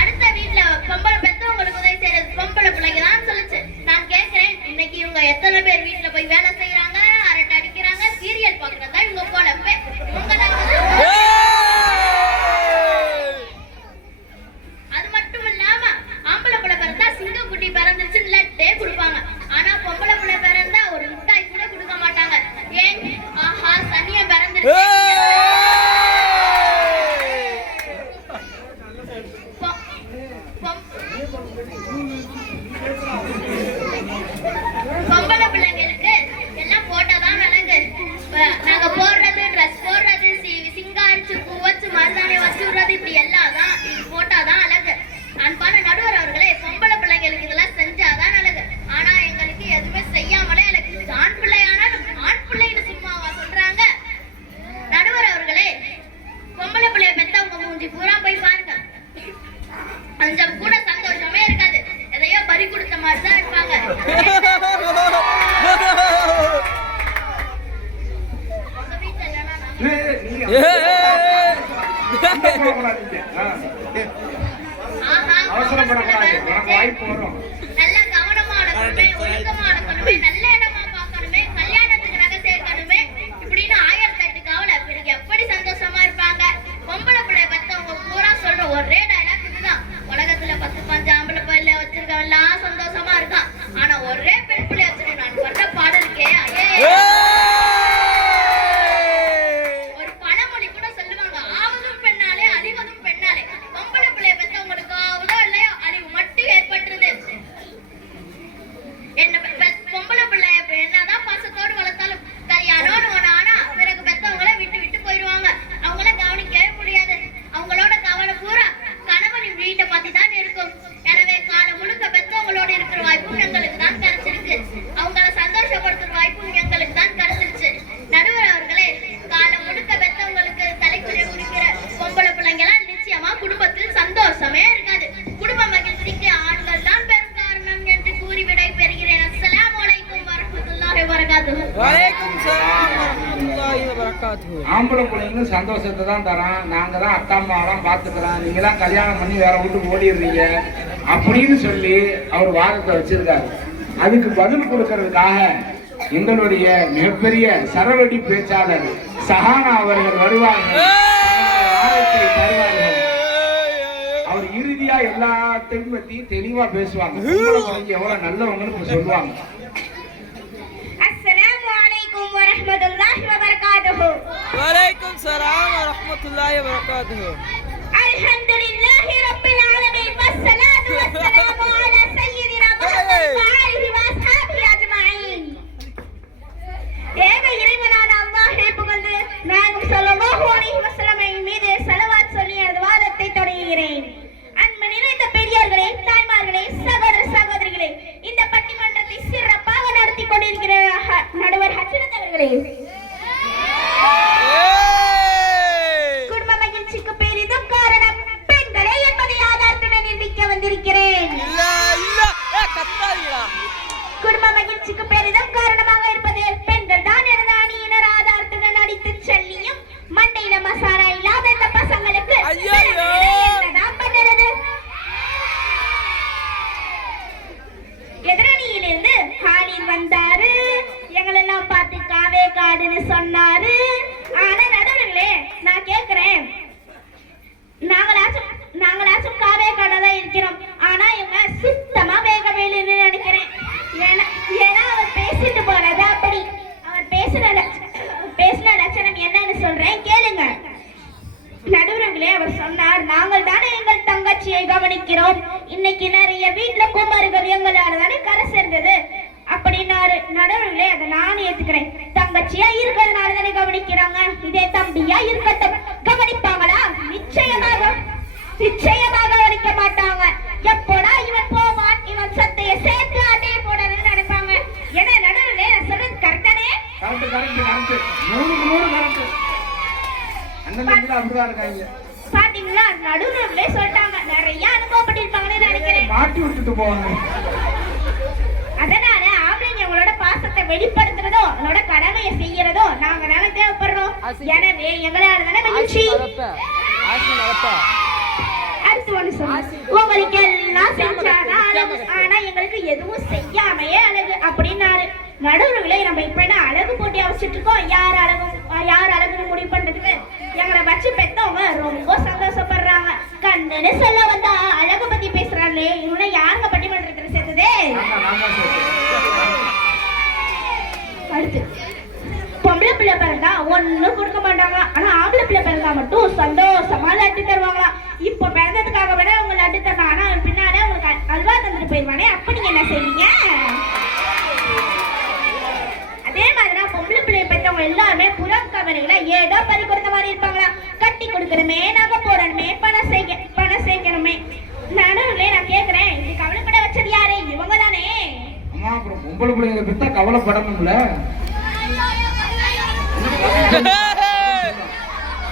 அடுத்த வீட்டுல பொம்பளை பெத்தவங்களுக்கு உதவி செய்யறது பொம்பளை பிள்ளைங்க தான் சொல்லுச்சு. நான் கேட்கிறேன், இன்னைக்கு இவங்க எத்தனை பேர் வீட்டுல போய் வேலை செய்யறாங்க, அரட்டை அடிக்கிறாங்க, சீரியல் பாக்குறதா இவங்க போலப்பே. அது மட்டும் இல்லாம ஆம்பளை பிள்ளை பிறந்தா சிங்கம் குட்டி பிறந்துச்சு லட்டே கொடுப்பாங்க. ஆனா பொம்பளை பிள்ளை பிறந்தா ஒரு மிட்டாய் கூட கொடுக்க மாட்டாங்க. ஏன்? ஆஹா சனிய பிறந்துச்சு. பொம்பளை பிள்ளைங்களுக்கு எல்லாம் போட்டாதான் அழகு. நாங்க போடுறது ட்ரெஸ் போடுறது சிங்காரிச்சு பூ வச்சு மருதாணி வச்சு விடுறது இப்படி எல்லாம் தான் இது போட்டாதான் அழகு. அன்பான நடுவர் அவர்களே, பொம்பளை பிள்ளைங்களுக்கு இதெல்லாம் செஞ்சாதான் அழகு. ஆனா எங்களுக்கு எதுவுமே செய்யாமலே எனக்கு ஆண் பிள்ளையானாலும் ஆண் பிள்ளைன்னு சும்மாவா சொல்றாங்க? நடுவர் அவர்களே, பொம்பளை பிள்ளைய பெத்தவங்க மூஞ்சி பூரா போய் பாருங்க, கொஞ்சம் கூட சந்தோஷமே இருக்காது. எதையோ பறி கொடுத்த மாதிரி தான் இருப்பாங்க. நல்ல கவனமா இருக்கணுமே, ஒழுக்கமா இருக்கணுமே, நல்ல இடமா பார்க்கணுமே, கல்யாணத்துக்கு நகை சேர்க்கணுமே, இப்படின்னு 1008 கவலை. பிறகு எப்படி சந்தோஷமா இருப்பாங்க? பொம்பளை பிள்ளை பெத்தவங்க பூரா சொல்ற ஒரே டைலாக் இதுதான், உலகத்துல 10 ஆம்பளை பிள்ளை வச்சிருக்கவன் எல்லாம் சந்தோஷமா இருக்கான், ஆனா ஒரே பெண் பிள்ளை வச்சிருக்கேன் நான் வர்ற பாடு இருக்கே. ஒரு பழமொழி கூட சொல்லுவாங்க, ஆவதும் பெண்ணாலே அழிவதும் பெண்ணாலே. பொம்பளை பிள்ளைய பெத்தவங்களுக்கு ஆவதோ இல்லையோ அழிவு மட்டும் ஏற்பட்டுருது. என்ன பொம்பளை பிள்ளைய என்னதான் பாசத்தோடு வளர்த்தாலும் கல்யாணம் ஆனா பிறகு பெத்தவங்களை விட்டு விட்டு போயிடுவாங்க. அவங்கள கவனிக்கவே முடியாது. அவங்களோட கவலை பூரா கணவனின் வீட்டை பத்தி தான் இருக்கும். எனவே காலம் முழுக்க பெத்தவங்களோட இருக்கிற வாய்ப்பும் எங்களுக்கு தான் கிடைச்சிருக்கு. அவங்கள சந்தோஷப்படுத்துற வாய்ப்பும் எங்களுக்கு தான் கிடைச்சிருச்சு. நடுவர் அவர்களே, காலம் முழுக்க பெத்தவங்களுக்கு தலைக்குறை குடிக்கிற பொம்பளை பிள்ளைங்கலாம் நிச்சயமா குடும்பத்தில் சந்தோஷமே இருக்காது. குடும்ப மகிழ்ச்சிக்கு ஆண்கள் தான் பெரும் காரணம் என்று கூறி விடை பெறுகிறேன். அஸ்ஸலாமு அலைக்கும் வரஹ்மத்துல்லாஹி வபரகாத்துஹு. வலைக்கும் ஸலாம் வரஹ்மத்துல்லாஹி வபரகாத்துஹு. ஆம்பளை பிள்ளைங்க சந்தோஷத்தை தான் தரான், நாங்க தான் அத்தா அம்மாவெல்லாம் பாத்துக்கிறோம், நீங்க தான் கல்யாணம் பண்ணி வேற வீட்டுக்கு ஓடிடுறீங்க அப்படின்னு சொல்லி அவர் வாதத்தை வச்சிருக்காரு. அதுக்கு பதில் கொடுக்கறதுக்காக எங்களுடைய மிகப்பெரிய சரவெடி பேச்சாளர் சஹானா அவர்கள் வருவார்கள், வாதத்தை தருவார்கள். அவர் இறுதியா எல்லாத்தையும் பத்தி தெளிவா பேசுவாங்க. எவ்வளவு நல்லவங்கன்னு சொல்லுவாங்க. அஸ்ஸலாமு அலைக்கும் வரஹ்மத்துல்லாஹி வபரகாத்துஹு. வலைக்கும் ஸலாம் வரஹ்மத்துல்லாஹி வபரகாத்துஹு. அல்ஹம்துலில்லாஹி ரப்பில் ஆலமீன் வஸ்ஸலாத்து வஸ்ஸலாமு அலா சய்யிதினா முஹம்மத் வ ஆலிஹி வ அஸ்ஹாபிஹி அஜ்மஈன். ஏக இறைவனான அல்லாஹ்வை புகழ்ந்து நாயகம் ஸல்லல்லாஹு அலைஹி வஸல்லம் மீது ஸலவாத் சொல்லி எனது வாதத்தை தொடங்குகிறேன். அன்பு நிறைந்த பெரியோர்களே, தாய்மார்களே, சகோதர சகோதரிகளே, இந்த பட்டிமன்றத்தை சிறப்பாக நடத்தி கொண்டிருக்கிற நடுவர் ஹஜ்ரத் அவர்களே, குடும்ப மகிழ்ச்சிக்கு பெரிதும் காரணம் பெண்களே என்பதை ஆதாரத்துடன் நிரூபிக்க வந்திருக்கிறேன். இல்ல இல்ல கத்தாதீங்களா. நாங்கள் தானே எங்கள் தங்கச்சியை கவனிக்கிறோம். இன்னைக்கு நிறைய வீட்டுல குமார்கள் எங்களால தானே கரை சேர்ந்தது அப்படின்னாரு. நடுவுல அதை நானும் ஏத்துக்கிறேன். தங்கச்சியா இருக்கிறதுனால தானே கவனிக்கிறாங்க. இதே தம்பியா இருக்கட்டும், கவனிப்பாங்களா? நிச்சயமாக கவனிக்க மாட்டாங்க. எப்போடா இவன் போவான், இவன் சத்தைய சேர்த்து அட்டையை போடணும்னு நினைப்பாங்க. ஏன்னா நடுவுல நான் சொல்றது கரெக்டானே? பாத்தீங்களா, நடுவுல சொல்லிட்டாங்க. நிறைய அனுபவப்பட்டிருப்பாங்கன்னு நினைக்கிறேன். மாட்டி விட்டுட்டு போவாங்க. அதனால ஆம்பளைங்க உங்களோட பாசத்தை வெளிப்படுத்துறதோ உங்களோட கடமையை செய்யறதோ நாங்க தானே தேவைப்படுறோம். எனவே எங்களால தானே மகிழ்ச்சி. அடுத்து ஒண்ணு சொல்லுங்க, உங்களுக்கு எல்லாம் செஞ்சாதான் அழகு, ஆனா எங்களுக்கு எதுவும் செய்யாமையே அழகு அப்படின்னாரு. நடுவுல நம்ம இப்ப என்ன அழகு போட்டி அவசிட்டு இருக்கோம். யார் அழகுன்னு முடிவு பண்றதுக்கு எங்களை வச்சு பெத்தவங்க ரொம்ப சந்தோஷப்படுறாங்க. கண்ணுன்னு சொல்ல வந்தா அழகு பத்தி பேசுறாங்களே, இவனை யாருங்க பட்டிமன்றத்துல சேர்த்ததே? அடுத்து பொம்பளை பிள்ளை பிறந்தா ஒண்ணும் கொடுக்க மாட்டாங்க, ஆனா ஆம்பளை பிள்ளை பிறந்தா மட்டும் சந்தோஷமா லட்டு தருவாங்களாம். இப்போ பிறந்ததுக்காக வேணா அவங்க லட்டு தரணும், ஆனா பின்னாடி உங்களுக்கு அல்வா தந்துட்டு போயிருவானே, அப்ப நீங்க என்ன செய்வீங்க? அதே மாதிரி பொம்பளை பிள்ளைய பெற்றவங்க எல்லாருமே புறம் கவலைகளை ஏதோ பறி கொடுத்த மாதிரி இருப்பாங்களா. கட்டி கொடுக்கணுமே, நகை போடணுமே, பணம் சேர்க்கணுமே. நடுவுல நான் கேக்குறேன், இது கவலைப்பட வச்சது யாரு? இவங்க தானே. அம்மா அப்புறம் பொம்பளை பிள்ளைங்க பெற்றா கவலைப்படணும்ல.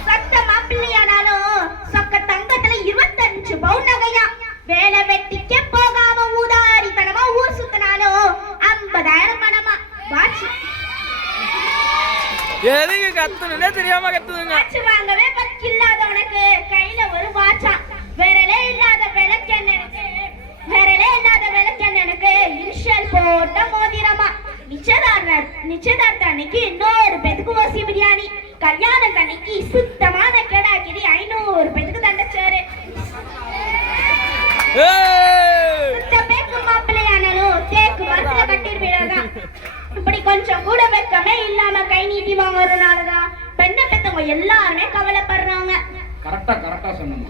சத்த மாப்பிள்ளையானாலும் சொக்க தங்கத்துல 25 பவுன் நகையா. வேலை வெட்டிக்க போகாம ஊதாரித்தனமா ஊர் சுத்தினாலும் 50,000 பணமா. வாட்ச் எதுக்கு கத்துனே தெரியாம கத்துதுங்க. வாட்ச் வாங்கவே பக்கு இல்லாத உனக்கு கையில ஒரு வாட்சா. விரலே இல்லாத விளக்கெண்ணனுக்கு இன்ஷியல் போட்ட மோதிரமா. நிச்சயதார்த்த அன்னைக்கு இன்னொரு பேத்துக்கு ஓசி பிரியாணி. கல்யாணம் அன்னைக்கு சுத்தமான கெடாக்கிரி 500 பேத்துக்கு தண்டச்சாரு. மாப்பிள்ளையானாலும் தேக்கு மரத்துல கட்டிருப்பீங்க. இப்படி கொஞ்சம் கூட வெக்கமே இல்லாம கை நீட்டி வாங்குறதுனாலதான் பெண்ணை பெத்தவங்க எல்லாருமே கவலைப்படுறாங்க. கரெக்டா சொன்னோம்.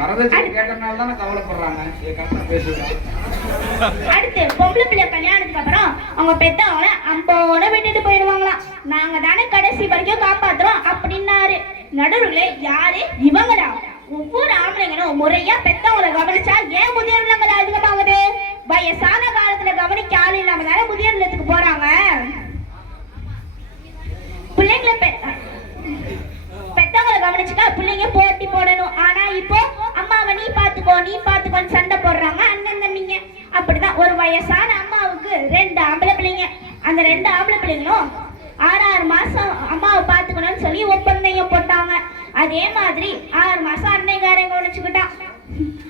வரதட்சணை கேட்டனால தானே கவலைப்படுறாங்க. அடுத்து பொம்பளை பிள்ளை கல்யாணத்துக்கு அப்புறம் அவங்க பெத்தவங்கள அம்போட விட்டுட்டு போயிடுவாங்களாம். நாங்க தானே கடைசி வரைக்கும் காப்பாத்துறோம் அப்படின்னாரு. நடுவுல யாரு? இவங்கதான். ஒவ்வொரு ஆம்பளைங்களும் முறையா பெத்தவங்களை கவனிச்சா ஏன் முதியோர் இல்லங்கள் அதிகமாகுது? வயசான காலத்துல கவனிக்க ஆள் இல்லாம தானே முதியோர் இல்லத்துக்கு போறாங்க. பிள்ளைங்களை பெத்தவங்களை கவனிச்சுட்டா பிள்ளைங்க போட்டி போடணும். ஆனா இப்போ அம்மாவை நீ பாத்துக்கோன்னு சண்டை போடுறாங்க அண்ணன் தம்பிங்க. அப்படிதான் ஒரு வயசான அம்மாவுக்கு 2 ஆம்பளை பிள்ளைங்க. அந்த 2 ஆம்பளை பிள்ளைங்களும் 6 மாசம் அம்மாவை பாத்துக்கணும்னு சொல்லி ஒப்பந்தம் போட்டாங்க. அதே மாதிரி 6 மாசம் அன்னைக்காரன் கவனிச்சுக்கிட்டான்.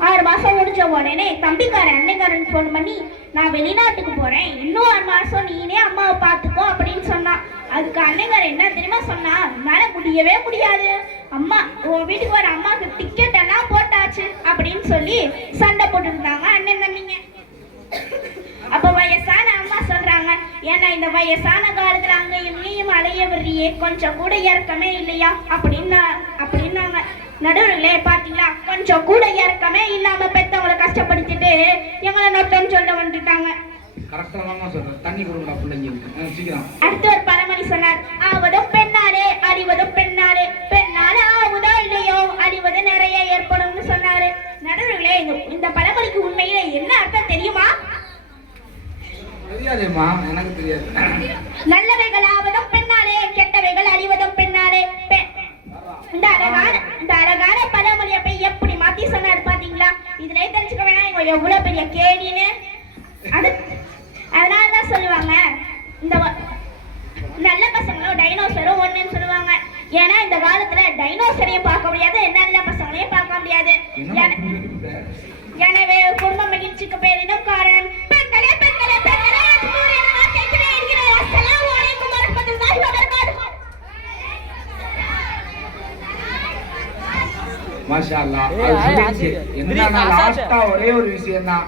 6 மாசம் முடிஞ்ச உடனே தம்பிக்காரன் அன்னைக்காரன் போன் பண்ணி, நான் வெளிநாட்டுக்கு போறேன், இன்னும் 6 மாசம் நீனே அம்மாவை பாத்துக்கோ அப்படின்னு சொன்னான். அதுக்கு அன்னைக்காரன் என்ன தெரியுமா சொன்னா? என்னால முடியவே முடியாது, அம்மா உன் வீட்டுக்கு வர அம்மாவுக்கு டிக்கெட் எல்லாம் போட்டாச்சு அப்படின்னு சொல்லி சண்டை போட்டு இருந்தாங்க அண்ணன் தம்பிங்க. அப்ப வயசான அம்மா சொல்றாங்க, ஏன்னா இந்த வயசான காலத்துல அங்கேயும் இங்கேயும் அலைய வர்றியே, கொஞ்சம் கூட இறக்கமே இல்லையா அப்படின்னாங்க. நடுவுல பாத்தீங்களா, கொஞ்சம் கூட இறக்கமே இல்லாம பெத்தவங்களை கஷ்டப்படுத்திட்டு எங்களை நொட்டம் சொல்ல வந்துட்டாங்க. அடுத்து ஒரு பழமொழி சொன்னார், ஆவதும் பெண்ணாலே அழிவதும் பெண்ணாலே, பெண்ணாலே ஆவுதோ இல்லையோ அழிவது நிறைய ஏற்படும்னு சொன்னாரு. நடுவுல இந்த பழமொழிக்கு உண்மையில என்ன அர்த்தம் தெரியுமா? தெரியாதேம்மா, எனக்கு தெரியாது. நல்லவைகள் ஆவதும் பெண்ணாலே, கெட்டவைகள் அழிவதும் பெண்ணாலே. இந்த அழகான பழமொழியை போய் எப்படி மாத்தி சொன்னாரு பாத்தீங்களா? இதுல தெரிஞ்சுக்க வேணாம் இவங்க எவ்வளவு பெரிய கேடின்னு. அதனாலதான் சொல்லுவாங்க, இந்த நல்ல பசங்களும் டைனோசரும் ஒண்ணுன்னு சொல்லுவாங்க. ஏன்னா இந்த காலத்துல டைனோசரையும் பார்க்க முடியாது, நல்ல பசங்களையும் பார்க்க முடியாது. எனவே குடும்ப மகிழ்ச்சிக்கு பேரினும் காரணம் பெண்களே பெண்களே பெண்களே. மாஷா அல்லாஹ். ஒரே ஒரு விஷயம் தான்,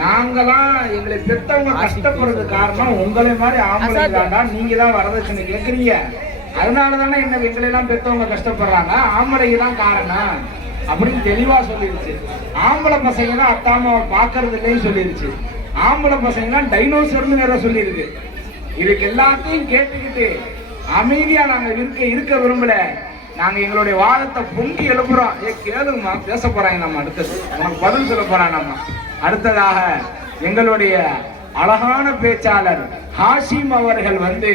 நாங்களாம் எங்களை பெத்தவங்க கஷ்டப்படுறது காரணம் உங்களை மாதிரி ஆம்பளை தாண்டா. நீங்க தான் வரதட்சணை கேட்குறீங்க, அதனால தானே எங்களை எல்லாம் பெத்தவங்க கஷ்டப்படுறாங்க. ஆம்பளைக்கு தான் காரணம். அப்படின்னு தெளிவா சொல்லிருச்சு. ஆம்பளை பசங்க தான் அத்தாமாவை பாக்குறது இல்லைன்னு சொல்லிருச்சு. ஆம்பளை பசங்க தான் டைனோசர்னு வேற சொல்லிருக்கு. இதுக்கு எல்லாத்தையும் கேட்டுக்கிட்டு அமைதியா நாங்க இருக்க விரும்பல. நாங்க எங்களுடைய வாதத்தை பொங்கி எழுப்புறோம். கேளுங்கம்மா, பேச போறாங்க. நம்ம அடுத்தது உனக்கு பதில் சொல்ல போறாங்க. நம்ம அடுத்ததாக எங்களுடைய அழகான பேச்சாளர் ஹாஷிம் அவர்கள் வந்து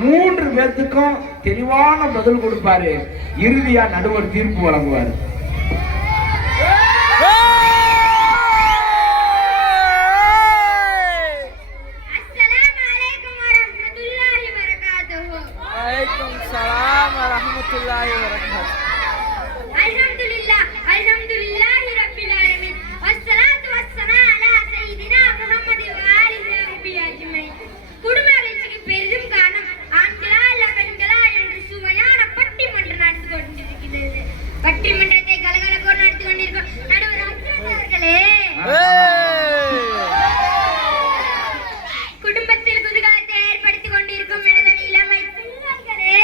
3 பேர்த்துக்கும் தெளிவான பதில் கொடுப்பாரு. இறுதியா நடுவர் தீர்ப்பு வழங்குவார். பட்டிமன்றத்தை கலகலப்போடு நடத்தி கொண்டிருக்கும் நடுவர் அவர்களே, குடும்பத்தில் குதூகலத்தை ஏற்படுத்திக் கொண்டிருக்கும் எனது இளமை பெண்களே,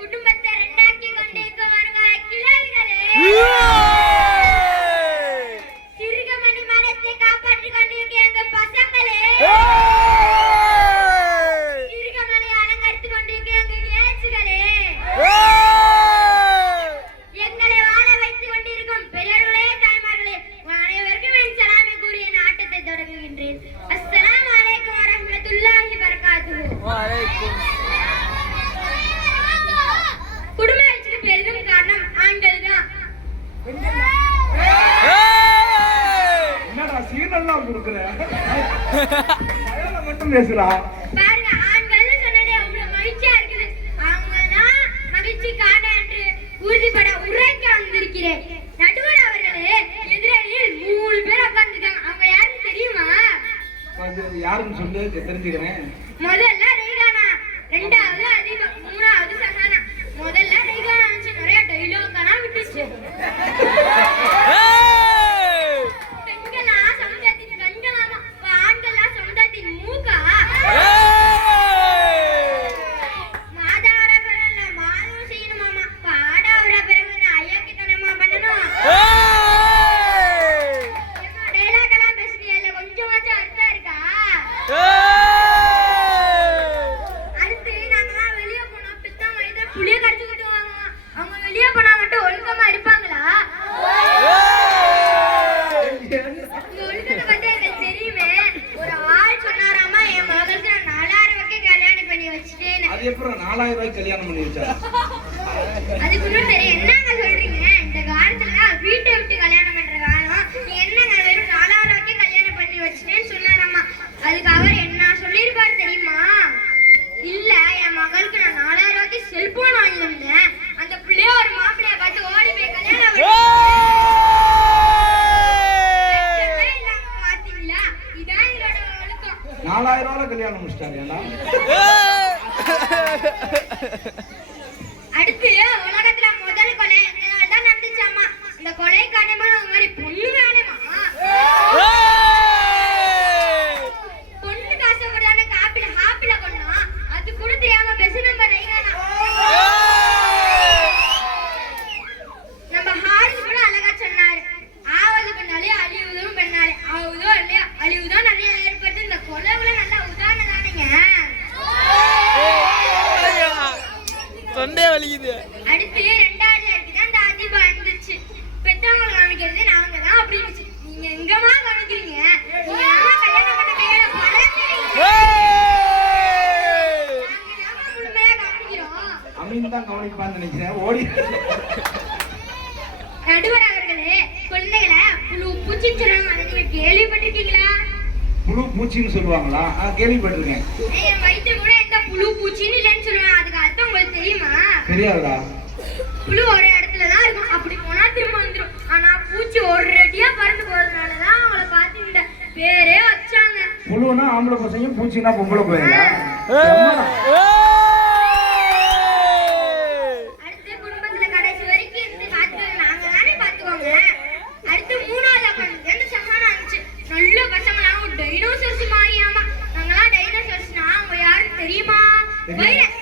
குடும்பத்தை ரெண்டாக்கி கொண்டிருக்கும் வருங்கால கிழவிகளே, சிறுகமணி மனத்தை காப்பாற்றிக் கொண்டிருக்கும் எங்கள் பசங்களே, சிறுகமணி அலங்கரித்துக் கொண்டிருக்கும் எங்கள் ஏசுகளே, எங்களை வாழ வைத்துக் கொண்டிருக்கும் பெரியவர்களே, தாய்மார்களே, அனைவருக்கும் என் சலாமை கூறிய நாட்டத்தை தொடங்குகின்றேன். அஸ்ஸலாமு அலைக்கும் வரஹ்மத்துல்லாஹி வபரகாத்துஹு. குடும்ப ஆட்சிக்கு பெரிதும் காரணம் ஆண்கள் தான். என்னடா சீனெல்லாம் கொடுக்குற மட்டும் பேசுறா. பாருங்க, ஆண்கள்னு சொன்னதே அவ்வளவு மகிழ்ச்சியா இருக்குது. அவங்கதான் மகிழ்ச்சி காண என்று உறுதிப்பட உரைக்க வந்திருக்கிறேன். நடுவர் அவர்களே, எதிரணியில் 3 பேர் உட்கார்ந்துருக்காங்க. அவங்க யாருன்னு தெரியுமா? யாருன்னு சொல்லு, தெரிஞ்சுக்கிறேன். முதல்ல ரெய்கானா, 2வது அதிபா, 3வது சஹானா. முதல்ல ரெய்கானா வந்து நிறைய டைலாக்லாம் விட்டுச்சு. பெண்களா சமுதாயத்தின் கண்களாமா, ஆண்களா சமுதாயத்தின் மூக்கா. மாதாவரா மாதம் செய்யணுமாமா, பாடாவரா பிறகு ஐயாக்கித்தனமா பண்ணணும். டைலாக் எல்லாம் பேசுறீங்க, கொஞ்சமாச்சும் அர்த்தம் இருக்கா? அடுத்து நாங்கலாம் வெளியே போனா பித்தா மனித புளிய கடிச்சுக்கிட்டு வாங்குவோம். அவங்க வெளியே போனா மட்டும் ஒழுக்கமா இருப்பாங்களா? இந்த ஒழுக்கத்தை பத்தி எனக்கு தெரியுமே. ஒரு ஆள் சொன்னாராமா, என் மகளுக்கு நான் 4000 ரூபாய்க்கு கல்யாணம் பண்ணி வச்சுட்டேன்னு. அது எப்பறம் 4000 ரூபாய்க்கு கல்யாணம் பண்ணி வச்சா? அதுக்கு இன்னும் தெரியும். என்னங்க சொல்றீங்க? இந்த காலத்துல வீட்டை விட்டு கல்யாணம் பண்ற காலம். நீ என்னங்க வெறும் 4000 ரூபாய்க்கு கல்யாணம் பண்ணி வச்சுட்டேன்னு சொன்னாராமா. அதுக்கு அவர் என்ன சொல்லியிருப்பாரு தெரியுமா? இல்ல, என் மகளுக்கு நான் 4000 ரூபாய்க்கு செல்போன் வாங்கி வந்தேன். அந்த பிள்ளைய ஒரு மாப்பிள்ளைய பார்த்து ஓடி போய் கல்யாணம் பண்ணி பாத்தீங்களா? இதான் இதோட ஒழுக்கம். 4000 ரூபாய் கல்யாணம் முடிச்சிட்டாங்க. அடுத்து உலகத்துல முதல் கொலை எங்கனால தான் நடந்துச்சாமா. இந்த கொலை காரணமா அந்த மாதிரி பொண்ணு வேணுமா? பொண்ணுக்கு ஆசைப்படுறானே ஹாப்பில கொண்டா, அது கூட தெரியாம பெசு நம்ம ரைகானா. நம்ம ஹாரிஸ் கூட அழகா சொன்னாரு, ஆவது பெண்ணாலே அழிவுதும் பெண்ணாலே, ஆவுதோ இல்லையா அழிவுதான் நிறைய ஏற்படுது. இந்த கொலைவுல நல்ல உதாரணம் தானேங்க. தொண்டே வலிக்குது. அடுத்து 2வது இடத்துக்கு தான் இந்த அதிபா இருந்துச்சு. பெத்தவங்க காமிக்கிறது நாங்க தான் அப்படி இருந்துச்சு. நீங்க எங்கமா காமிக்கிறீங்க? நீங்க ஏமா கல்யாணம் பண்ண கையில பழக்கிறீங்க? நாங்க ஏமா முழுமையா காமிக்கிறோம்? அமீன் தான் கவனிப்பான்னு நினைக்கிறேன். ஓடி நடுவர் அவர்களே, குழந்தைகளை புழு பூச்சின்னு சொல்லுவாங்க. அதை நீங்க கேள்விப்பட்டிருக்கீங்களா? புழு பூச்சின்னு சொல்லுவாங்களா? கேள்விப்பட்டிருக்கேன். என் வயிற்று கூட எந்த புழு பூச்சின்னு இல்லைன்னு சொல்லுவாங்க. அதுக்கு அர்த்தம் உங்களுக்கு தெரியுமா? தெரியாதுடா. புழு ஒரு இடத்துல தான் இருக்கும், அப்படி போனா திரும்ப வந்துடும். ஆனா பூச்சி ஒரு ரெடியா பறந்து போறதுனாலதான் அவங்கள பார்த்து இந்த பேரே வச்சாங்க. புழுனா ஆம்பளை பசங்க, பூச்சினா பொம்பளை பையனா? அடுத்து குடும்பத்துல கடைசி வரைக்கும் இருந்து காத்துக்கிறது நாங்க தானே பாத்துக்கோங்க. அடுத்து 3வது அப்ப சமானம் இருந்துச்சு. நல்ல பசங்களாம் டைனோசர்ஸ் மாறியாமா. நாங்களாம் டைனோசர்ஸ்னா அவங்க யாரும் தெரியுமா? வைரஸ்.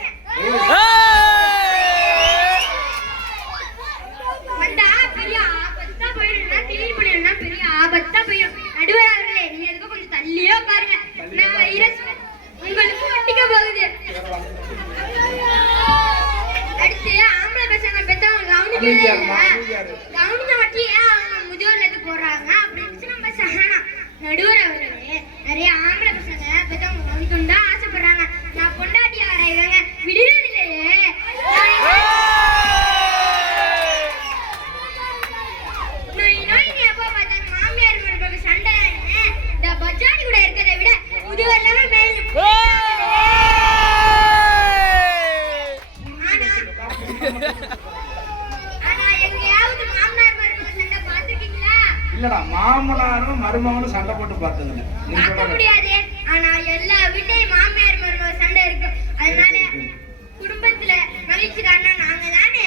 கவுனிங்க வட்டியே அவங்க முதியோர்லது போடுறாங்க அப்படின்னு நம்ம சஹானா நடுவர் அவர்களே நிறைய ஆம்பளை பசங்க பெத்தவங்க கவனிக்கணும் தான் ஆசைப்படுறாங்க. நான் பொண்டாட்டி ஆராய்வாங்க விடுறது இல்லையே. நோய் எப்போ பார்த்தாலும் மாமியார் மருமக சண்டை இந்த பஜாரி கூட இருக்கிறத விட முதியோர் இல்லாம மேலும் இல்லடா மாமனாரும் மருமகனும் சண்டை போட்டு பார்த்ததுங்க பார்க்க முடியாது. ஆனா எல்லா வீட்லயும் மாமியார் மருமக சண்டை இருக்கு. அதனால குடும்பத்துல மகிழ்ச்சி காரணம் நாங்க தானே.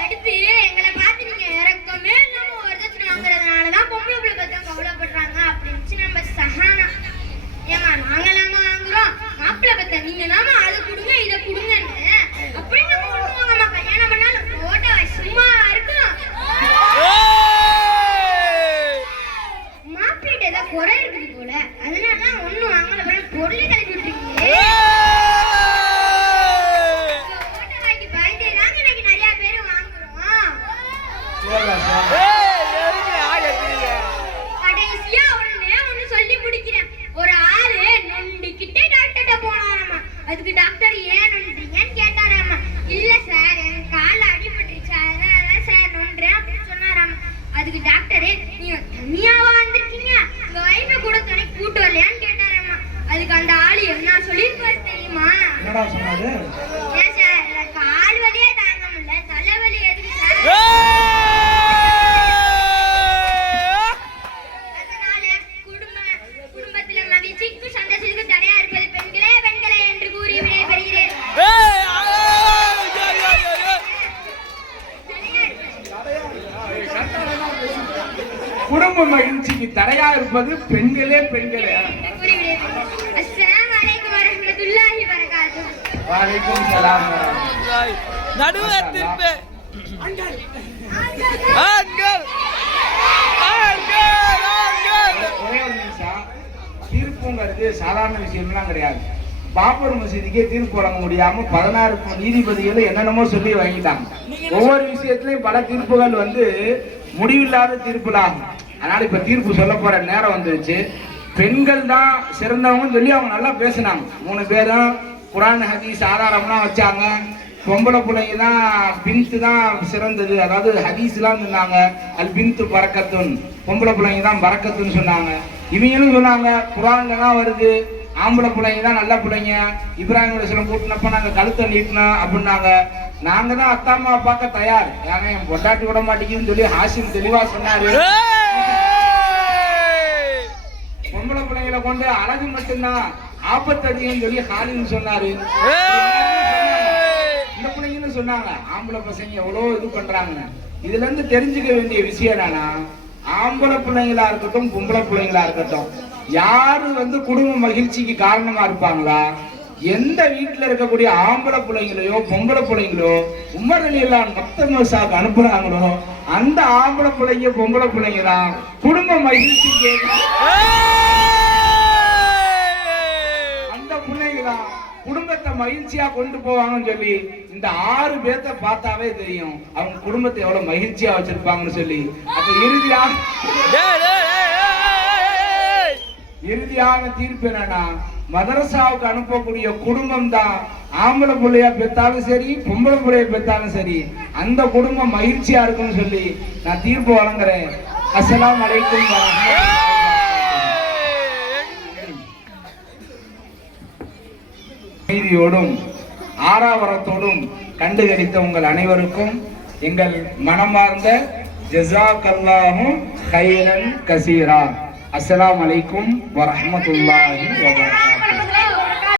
அடுத்து எங்களை பார்த்து நீங்க இறக்கமே இல்லாம வரதட்சணை வாங்குறதுனாலதான் பொம்பளை பிள்ளை பத்தி கவலைப்படுறாங்க அப்படின்னு நம்ம சஹானா. ஏமா நாங்களாம வாங்குறோம் மாப்பிள்ளை பத்த நீங்க நாம அதை கொடுங்க இதை கொடுங்கன்னு அப்படி நம்ம ஒண்ணுவாங்கம்மா. கல்யாணம் பண்ணாலும் போட்டோ சும்மா இருக்கும். மாப்பிள்ளைகிட்ட ஏதாவது குறை இருக்குது போல அதனால ஒண்ணும் வாங்கல பொருளை கிளப்பி விட்டுருக்கீங்க. போட்டோ வாங்கி பயந்துறாங்க. இன்னைக்கு நிறைய பேர் வாங்குறோம். கடைசியா ஒண்ணு சொல்லி முடிக்கிறேன். ஒரு ஆளு நொண்டிக்கிட்டே டாக்டர்கிட்ட போனாராமா. அதுக்கு டாக்டர் ஏன் நொன்றீங்கன்னு கேட்டாராமா. இல்ல சார் என் கால அடிபட்டுருச்சு அதனாலதான் சார் நொன்றேன் அப்படின்னு சொன்னாராமா. அதுக்கு டாக்டரு நீங்க தனியாவா வந்திருக்கீங்க உங்க வைஃபை கூட துணைக்கு கூட்டு வரலையான்னு கேட்டாராமா. அதுக்கு அந்த ஆளு என்ன சொல்லிருப்பாரு தெரியுமா? ஏன் சார் கால் வலியே தாங்க முடியல தலைவலி எதுக்கு சார்? குடும்ப மகிழ்ச்சிக்கு தடையா இருப்பது பெண்களே பெண்களே. அஸ்ஸலாமு அலைக்கும் வரஹ்மத்துல்லாஹி வபரகாத்துஹு. வலைக்கும் சலாம். நடுவர் திருப்பி அங்கல் ஒரே ஒரு நிமிஷம். தீர்ப்புங்கிறது சாதாரண விஷயம்லாம் கிடையாது. பாபர் மசீதிக்கே தீர்ப்பு வழங்க முடியாம 16 நீதிபதிகள் என்னென்னமோ சொல்லி வாங்கிட்டாங்க. ஒவ்வொரு விஷயத்திலையும் பல தீர்ப்புகள் முடிவில்லாத தீர்ப்புலாம். அதனால இப்ப தீர்ப்பு சொல்ல போற நேரம் வந்துருச்சு. பெண்கள் தான் சிறந்தவங்கன்னு சொல்லி அவங்க நல்லா பேசினாங்க. 3 பேரும் குரான் ஹதீஸ் ஆதாரம்லாம் வச்சாங்க. பொம்பளை பிள்ளைங்க தான் பின்த்து தான் சிறந்தது, அதாவது ஹதீஸ்லாம் சொன்னாங்க. அல் பின்த்து பரக்கத்துன்னு, பொம்பளை பிள்ளைங்க தான் பரக்கத்துன்னு சொன்னாங்க. இவங்களும் சொன்னாங்க குரான்ல தான் வருது ஆம்பளை பிள்ளைங்க தான் நல்ல பிள்ளைங்க. இப்ராஹிம் அலைஹிஸ்ஸலாம் கூட்டினப்ப நாங்க கழுத்தை நீட்டினோம் அப்படின்னாங்க. நாங்க தான் அத்தா அம்மா பார்க்க தயார். ஏன்னா என் பொண்டாட்டி விட மாட்டேங்குன்னு சொல்லி ஹாசிம் தெளிவா சொன்னாரு. பொம்பளை பிள்ளைங்களை கொண்டு அழகு மட்டும்தான் ஆபத்து அதிகம் சொல்லி ஹாலின்னு சொன்னாரு. இந்த பிள்ளைங்கன்னு சொன்னாங்க ஆம்பளை பசங்க எவ்வளவு இது பண்றாங்க. இதுல இருந்து தெரிஞ்சுக்க வேண்டிய விஷயம் என்னன்னா, ஆம்பளை பிள்ளைங்களா இருக்கட்டும் பொம்பளை பிள்ளைங்களா இருக்கட்டும், யாரு குடும்ப மகிழ்ச்சிக்கு காரணமா இருப்பாங்களா? எந்த வீட்டுல இருக்கக்கூடிய ஆம்பளை பிள்ளைங்களையோ பொம்பளை பிள்ளைங்களோ உமர் ரலியல்லாஹு மக்தமசாக்கு அனுப்புறாங்களோ அந்த ஆம்பளை பிள்ளைங்க பொம்பளை பிள்ளைங்க தான் குடும்ப மகிழ்ச்சிக்கு அந்த பிள்ளைங்க தான் குடும்பத்தை மகிழ்ச்சியா கொண்டு போவாங்கன்னு சொல்லி இந்த 6 பேர்த்த பார்த்தாவே தெரியும் அவங்க குடும்பத்தை எவ்வளவு மகிழ்ச்சியா வச்சிருப்பாங்கன்னு சொல்லி. அப்ப இறுதியான தீர்ப்பு என்னன்னா, மதரசாவுக்கு அனுப்பக்கூடிய குடும்பம் தான் ஆம்பளை பிள்ளையா பெற்றாலும் சரி பொம்பளை பிள்ளைய பெற்றாலும் சரி அந்த குடும்பம் மகிழ்ச்சியா இருக்குன்னு சொல்லி நான் தீர்ப்பு வழங்குறேன். அஸ்ஸலாமு அலைக்கும் வரஹ்மத்துல்லாஹி. நீதியோடும் ஆறாவரத்தோடும் கண்டுகளித்த உங்கள் அனைவருக்கும் எங்கள் மனமார்ந்த ஜஸாக்கல்லாஹு கைரன் கசீரா. அஸ்ஸலாமு அலைக்கும் வரஹ்மத்துல்லாஹி வபரகாத்துஹு.